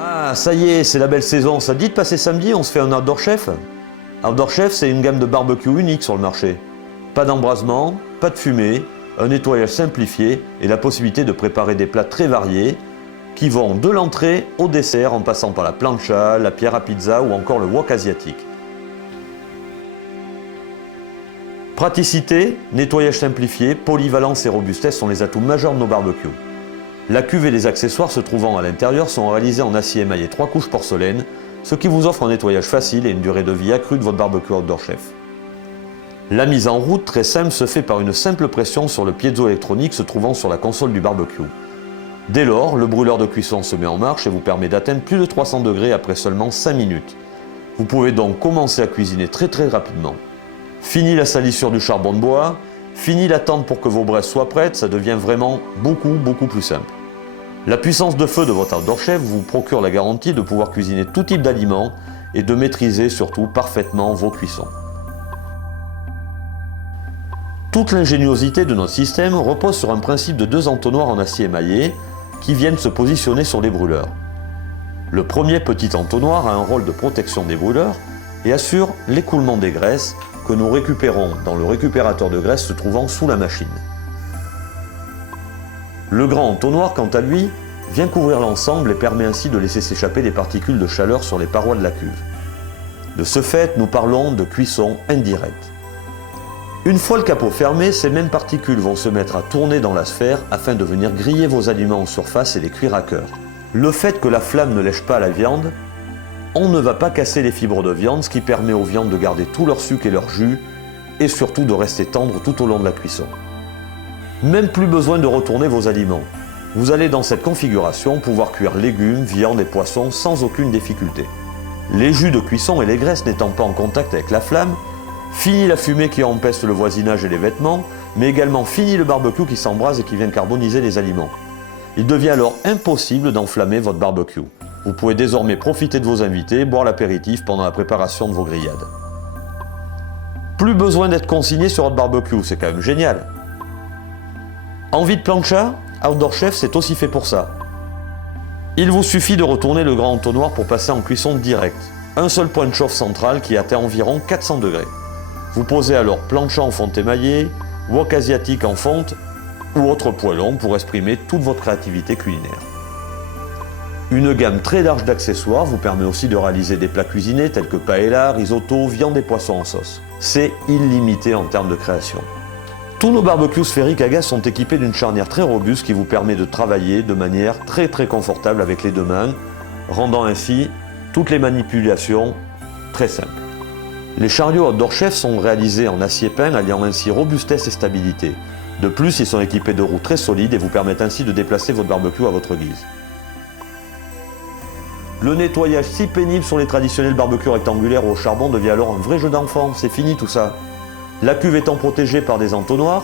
Ah, ça y est, c'est la belle saison. Ça te dit de passer samedi, on se fait un Outdoor Chef? Outdoor Chef, c'est une gamme de barbecue unique sur le marché. Pas d'embrasement, pas de fumée, un nettoyage simplifié et la possibilité de préparer des plats très variés qui vont de l'entrée au dessert en passant par la plancha, la pierre à pizza ou encore le wok asiatique. Praticité, nettoyage simplifié, polyvalence et robustesse sont les atouts majeurs de nos barbecues. La cuve et les accessoires se trouvant à l'intérieur sont réalisés en acier émaillé 3 couches porcelaine, ce qui vous offre un nettoyage facile et une durée de vie accrue de votre barbecue Outdoor Chef. La mise en route, très simple, se fait par une simple pression sur le piézoélectronique se trouvant sur la console du barbecue. Dès lors, le brûleur de cuisson se met en marche et vous permet d'atteindre plus de 300 degrés après seulement 5 minutes. Vous pouvez donc commencer à cuisiner très rapidement. Fini la salissure du charbon de bois, fini l'attente pour que vos braises soient prêtes, ça devient vraiment beaucoup plus simple. La puissance de feu de votre Outdoor Chef vous procure la garantie de pouvoir cuisiner tout type d'aliments et de maîtriser surtout parfaitement vos cuissons. Toute l'ingéniosité de notre système repose sur un principe de 2 entonnoirs en acier émaillé qui viennent se positionner sur les brûleurs. Le premier petit entonnoir a un rôle de protection des brûleurs et assure l'écoulement des graisses que nous récupérons dans le récupérateur de graisse se trouvant sous la machine. Le grand entonnoir, quant à lui, vient couvrir l'ensemble et permet ainsi de laisser s'échapper des particules de chaleur sur les parois de la cuve. De ce fait, nous parlons de cuisson indirecte. Une fois le capot fermé, ces mêmes particules vont se mettre à tourner dans la sphère afin de venir griller vos aliments en surface et les cuire à cœur. Le fait que la flamme ne lèche pas la viande, on ne va pas casser les fibres de viande, ce qui permet aux viandes de garder tout leur sucre et leur jus et surtout de rester tendres tout au long de la cuisson. Même plus besoin de retourner vos aliments. Vous allez dans cette configuration pouvoir cuire légumes, viandes et poissons sans aucune difficulté. Les jus de cuisson et les graisses n'étant pas en contact avec la flamme, fini la fumée qui empeste le voisinage et les vêtements, mais également fini le barbecue qui s'embrase et qui vient carboniser les aliments. Il devient alors impossible d'enflammer votre barbecue. Vous pouvez désormais profiter de vos invités, boire l'apéritif pendant la préparation de vos grillades. Plus besoin d'être consigné sur votre barbecue, c'est quand même génial. Envie de plancha? Outdoor Chef, c'est aussi fait pour ça. Il vous suffit de retourner le grand entonnoir pour passer en cuisson directe. Un seul point de chauffe central qui atteint environ 400 degrés. Vous posez alors plancha en fonte émaillée, wok asiatique en fonte ou autre poêlon pour exprimer toute votre créativité culinaire. Une gamme très large d'accessoires vous permet aussi de réaliser des plats cuisinés tels que paella, risotto, viande et poissons en sauce. C'est illimité en termes de création. Tous nos barbecues sphériques à gaz sont équipés d'une charnière très robuste qui vous permet de travailler de manière très confortable avec les 2 mains, rendant ainsi toutes les manipulations très simples. Les chariots Outdoor Chef sont réalisés en acier peint, alliant ainsi robustesse et stabilité. De plus, ils sont équipés de roues très solides et vous permettent ainsi de déplacer votre barbecue à votre guise. Le nettoyage si pénible sur les traditionnels barbecues rectangulaires au charbon devient alors un vrai jeu d'enfant, c'est fini tout ça. La cuve étant protégée par des entonnoirs,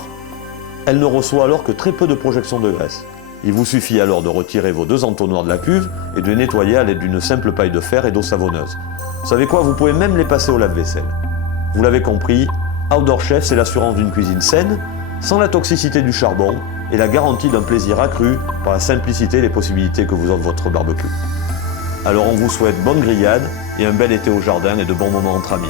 elle ne reçoit alors que très peu de projection de graisse. Il vous suffit alors de retirer vos 2 entonnoirs de la cuve et de les nettoyer à l'aide d'une simple paille de fer et d'eau savonneuse. Vous savez quoi, vous pouvez même les passer au lave-vaisselle. Vous l'avez compris, Outdoor Chef, c'est l'assurance d'une cuisine saine, sans la toxicité du charbon et la garantie d'un plaisir accru par la simplicité et les possibilités que vous offre votre barbecue. Alors on vous souhaite bonne grillade et un bel été au jardin et de bons moments entre amis.